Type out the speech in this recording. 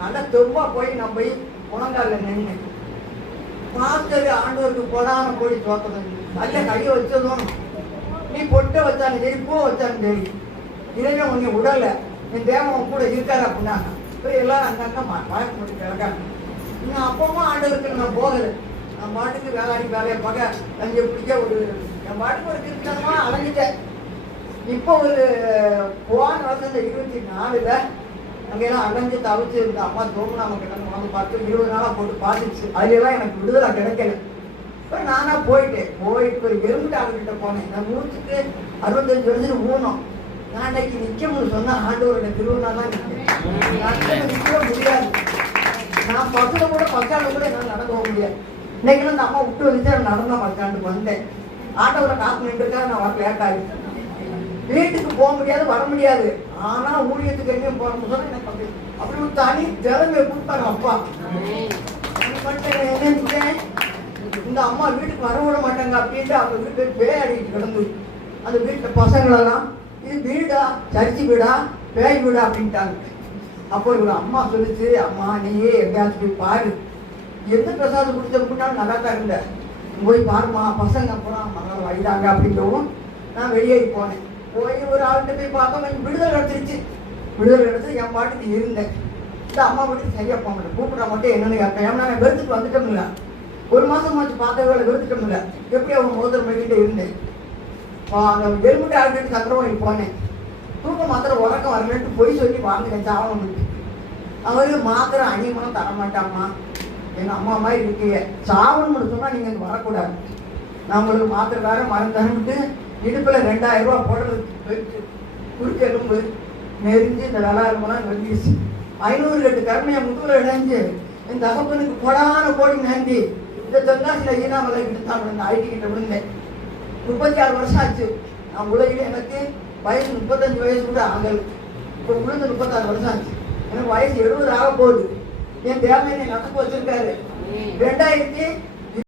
நல்லா தெம்பா போய் நான் போய் முழங்கால நின்று மாஸ்டர் ஆண்டவருக்கு போடாம போய் தோத்தது நல்ல கையை வச்சதும் நீ பொட்டை வச்சாலும் சரி பூ வச்சாலும் சரி இதே உன்னை விடலை என் தேவன் கூட இருக்காரு அப்படின்னாங்க. இப்போ எல்லாம் அங்கங்க வழக்கு போட்டு கிடக்காங்க. இன்னும் அப்பவும் ஆண்டவருக்கு நான் போகலை. நான் பாட்டுக்கு வேலையை பார்க்க அங்கே பிடிக்க ஒரு என் பாட்டுக்கு ஒரு கிருத்தமா அலைஞ்சிட்டேன். இப்போ ஒரு போன வருஷம் 24 அங்கெல்லாம் அலைஞ்சு தவிச்சு இருந்த அம்மா தோமனாம கிட்ட வந்து பார்த்து 20 நாளாக போட்டு பார்த்துச்சு. அதுலாம் எனக்கு விடுதலை கிடைக்கல. இப்போ நானாக போயிட்டேன். போயிட்டு ஒரு எறும்பு டாக்டர்கிட்ட போனேன். நான் 65 வருஷம் ஊனம். நான் இன்னைக்கு நிற்கணும்னு சொன்னால் ஆண்டவரோட திருவிழாலாம் நிற்க முடியாது. நான் பக்கத்தில் கூட பக்காண்டு கூட என்னால் நடந்து போக முடியாது. இன்னைக்கு அந்த அம்மா விட்டு வந்துச்சு நடந்தா பக்காண்டுக்கு வந்தேன். ஆண்டவரை காத்து நின்றுக்காக நான் வர லேட் ஆகிட்டேன். வீட்டுக்கு போக முடியாது, வர முடியாது. ஆனால் ஊழியத்துக்கு எங்கேயும் போகணும்னு சொன்னால் எனக்கு அப்படி ஒரு தனி திறமையை கொடுத்தாங்க அப்பா. நினைச்சேன் இந்த அம்மா வீட்டுக்கு வர விட மாட்டாங்க அப்படின்ட்டு அவங்க வீட்டு பேய் அடிக்கிட்டு கிடந்து அந்த வீட்டில் பசங்களெல்லாம் இது வீடா சர்ச்சி வீடா பேய் வீடா அப்படின்ட்டாங்க. அப்போ இவங்க அம்மா சொல்லிச்சு, அம்மா நீயே எங்கேயாச்சும் போய் பாரு, எந்த பிரசாதம் குடிச்சப்பட்டாலும் நல்லா தான் இருந்த, போய் பாருமா பசங்க அப்புறம் மகள் வயதாங்க அப்படிங்கவும் நான் வெளியேறி போனேன். போய் ஒரு ஆள்கிட்ட போய் பார்த்தா கொஞ்சம் விடுதலை கிடச்சிருச்சு. விடுதலை கிடச்சி என் பாட்டுக்கு இருந்தேன். இந்த அம்மா வீட்டுக்கு சரியாக போக மாட்டேன், கூப்பிட மட்டும் என்னன்னு கேட்பேன். ஏன்னா நான் வெறுத்துட்டு வந்துட்டோம்ல, ஒரு மாதமாச்சு பார்த்த வேலை வெறுத்துட்டோம்ல, எப்படி அவங்க மோதிரம் பண்ணிக்கிட்டே இருந்தேன். அந்த எலும்புட்டு ஆகிட்டு சக்கரவாணி போனேன். தூக்க மாத்திரை உறக்கம் வரலன்ட்டு போய் சொல்லி வாங்கினேன் சாவணம். அவரு மாத்திரை அணியமனம் தரமாட்டாம்மா, எங்கள் அம்மா மாதிரி இருக்கீங்க, சாவணும்னு சொன்னால் நீங்கள் இங்கே வரக்கூடாது, நான் உங்களுக்கு மாத்திரை வேற மருந்து தரமிட்டு இடுப்பில் 2000 ரூபா போடுறது போயிடுச்சு. குறுக்க எலும்பு நெறிஞ்சு இந்த வெள்ளாயிரமெல்லாம் வெங்கிடுச்சு. 500 கட்டு கருமையை முதுகில் இணைஞ்சு என் தகப்பனுக்கு போடான போடி நன்றி. இந்த தென்காசியில் ஈனாமலை கிட்ட தான் விழுந்தேன், ஐடி கிட்ட விழுந்தேன். 36 வருஷம் ஆச்சு. நான் உலகில் எனக்கு வயசு 35 வயசு கூட ஆகலை. இப்போ விழுந்து 36 வருஷம் ஆச்சு. எனக்கு வயசு 70 ஆக போகுது. என் தேவையை நடக்க வச்சிருக்காரு. 2000